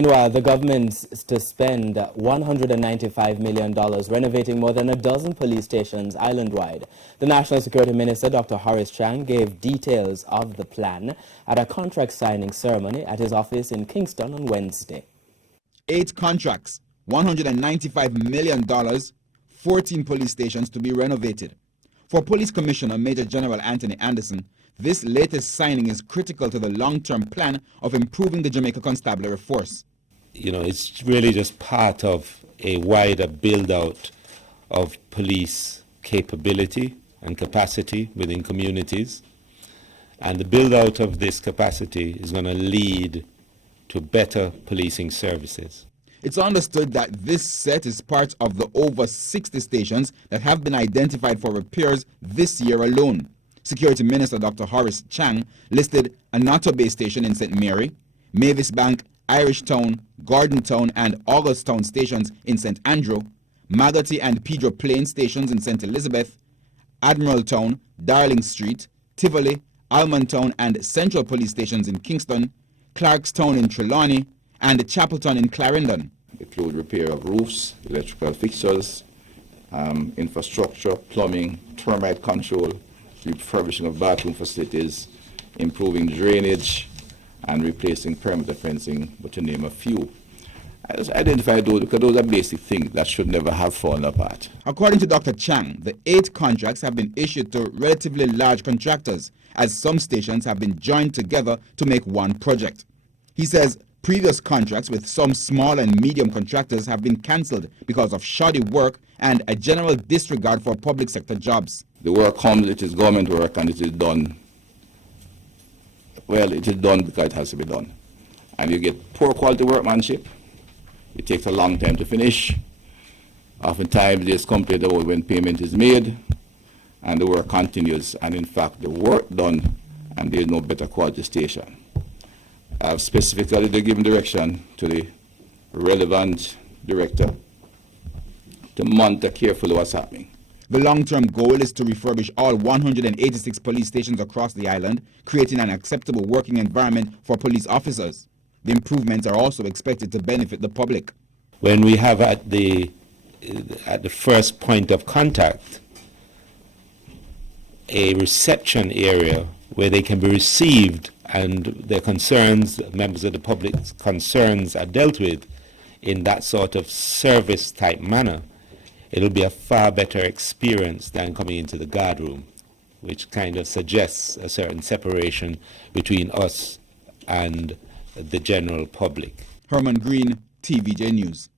Meanwhile, the government's to spend $195 million renovating more than a dozen police stations island-wide. The National Security Minister, Dr. Horace Chang, gave details of the plan at a contract signing ceremony at his office in Kingston on Wednesday. 8 contracts, $195 million, 14 police stations to be renovated. For Police Commissioner Major General Anthony Anderson, this latest signing is critical to the long-term plan of improving the Jamaica Constabulary force. You know, it's really just part of a wider build-out of police capability and capacity within communities. And the build-out of this capacity is going to lead to better policing services. It's understood that this set is part of the over 60 stations that have been identified for repairs this year alone. Security Minister Dr. Horace Chang listed Anato Bay Station in St. Mary, Mavis Bank, Irish Town, Gordon Town and August Town stations in St. Andrew, Magotty and Pedro Plain stations in St. Elizabeth, Admiral Town, Darling Street, Tivoli, Almond Town and Central Police stations in Kingston, Clarkstown in Trelawney, and Chapelton in Clarendon. Include repair of roofs, electrical fixtures, infrastructure, plumbing, termite control, refurbishing of bathroom facilities, improving drainage, and replacing perimeter fencing, but to name a few. I just identify those because those are basic things that should never have fallen apart. According to Dr. Chang, the 8 contracts have been issued to relatively large contractors, as some stations have been joined together to make one project. He says previous contracts with some small and medium contractors have been cancelled because of shoddy work and a general disregard for public sector jobs. The work comes, it is government work, and it is done. Well, it is done because it has to be done. And you get poor quality workmanship. It takes a long time to finish. Oftentimes there's complaint about when payment is made and the work continues, and in fact the work done and there's no better quality station. I've specifically given direction to the relevant director to monitor carefully what's happening. The long-term goal is to refurbish all 186 police stations across the island, creating an acceptable working environment for police officers. The improvements are also expected to benefit the public. When we have at the first point of contact a reception area where they can be received and their concerns, members of the public's concerns are dealt with in that sort of service type manner, it'll be a far better experience than coming into the guard room, which kind of suggests a certain separation between us and the general public. Herman Green, TVJ News.